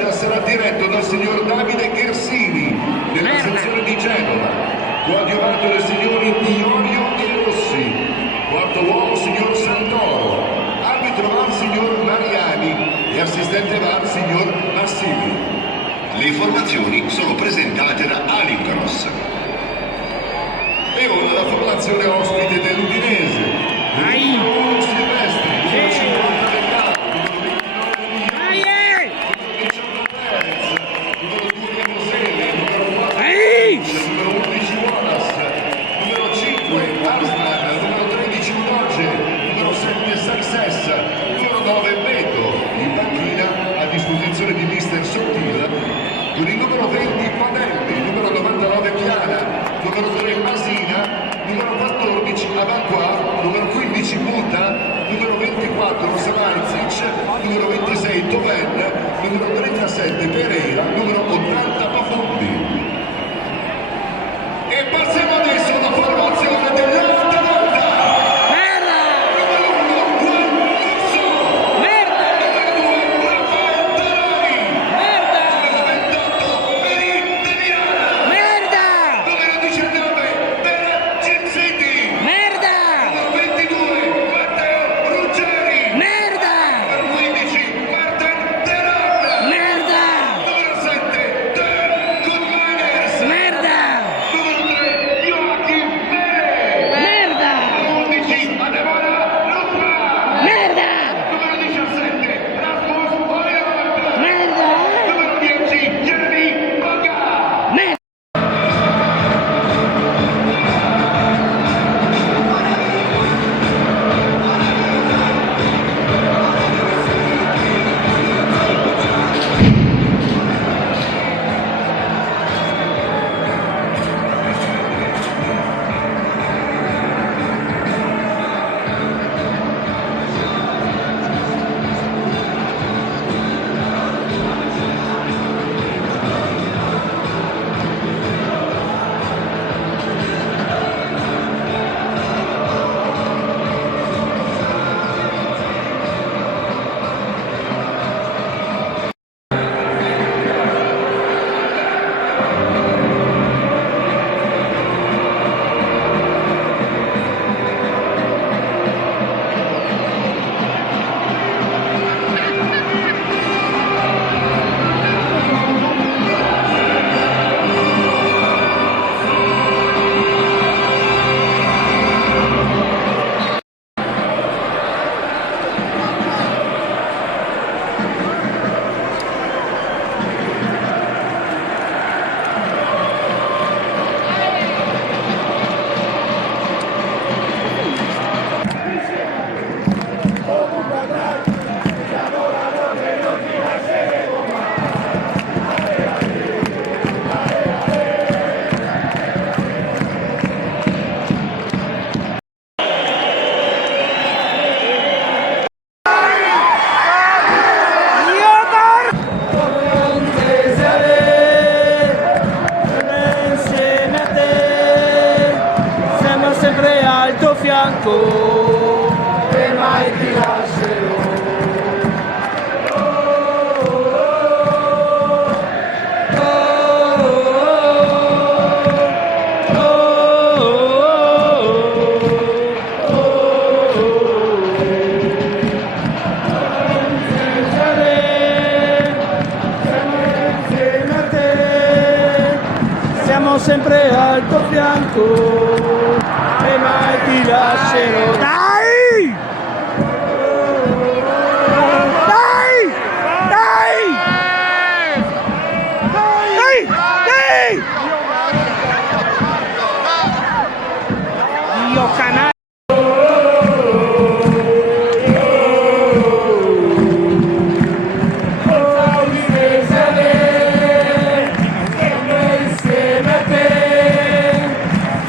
Sarà diretto dal signor Davide Ghersini della sezione di Genova, coadiuvato dai signori Ionio e Rossi, quarto uomo signor Santoro, arbitro VAR signor Mariani e assistente VAR signor Massimi. Le informazioni sono presentate da Alincross. E ora la formazione ospite dell'Udinese, numero 1 Silvestri, numero 50 Leccano, numero 29 Migliore, numero 2 Mosele, numero 4 numero 11 Wallace, numero 5 Arslan, numero 13 Udoge, numero 7 Success, numero 9 Beto, in panchina a disposizione di mister Sottil, con il numero 20 Padelli, numero 99 Chiara, numero 3 Masina, numero 14 Avanqua, numero 15 Buta, numero 24 Savarzic, numero 26 Toven, numero 37 Pereira, numero 80 Pafundi. E passiamo adesso alla formazione dell'alta lotta. Merda! Numero 1 Juan Urso. Merda! Numero 2 Rafael Tarani. Merda! Numero 28 Eri Deviana. Merda! Numero 19 Bera City. Merda! Numero 22 Matteo Ruggeri. Merda! Numero 15 Martin Teran. Merda! Numero 7 Dan Goodminers. Merda! Numero 3 Joachim Mere. Merda! Numero 11 Ademola Lupa. Merda! Numero 17 Rasmus Højlund. Merda! Numero 10 Jeremy Boga. Merda! Insieme a te siamo sempre al tuo fianco e mai ti lascerò. Siamo sempre al tuo fianco e mai ti lascerò. Dai! Dai! Dai! Dai! Dai! Dio canale! Insieme a te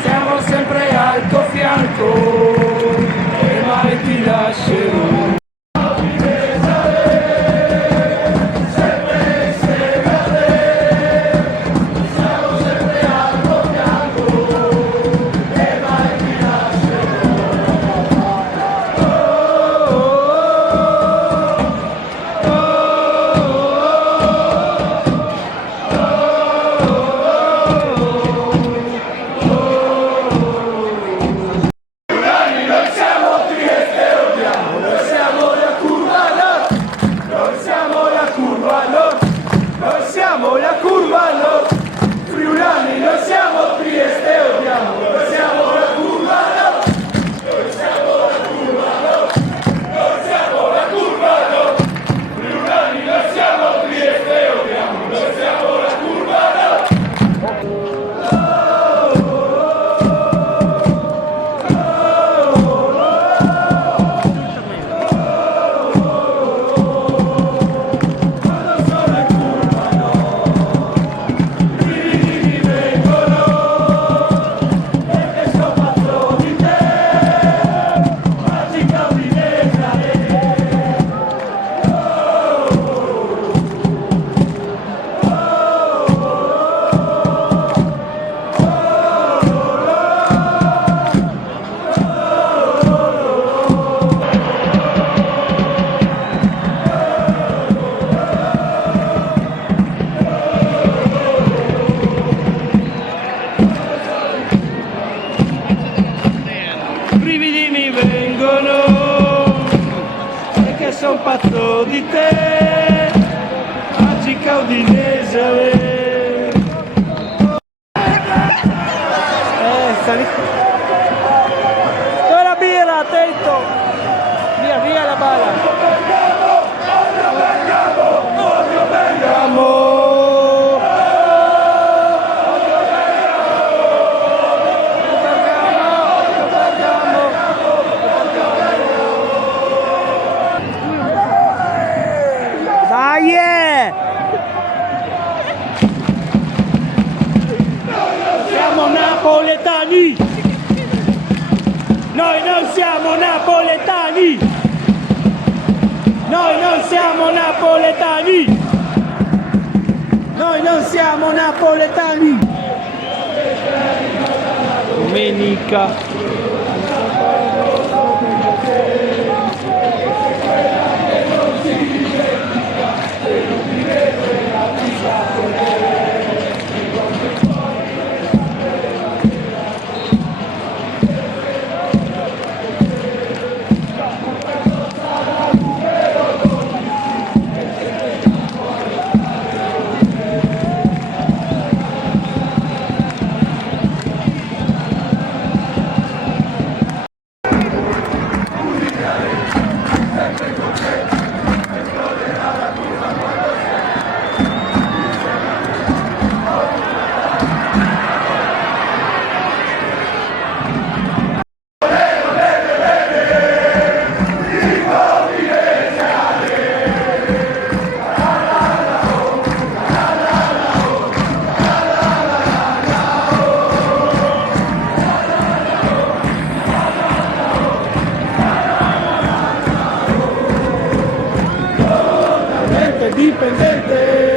siamo sempre al tuo fianco pazzo di te, magica udinese. Sali. Dove la birra, attento! Via, via la balla! Dai! Siamo napoletani! Noi non siamo napoletani! Noi non siamo napoletani! Noi non siamo napoletani! Domenica. Dipendente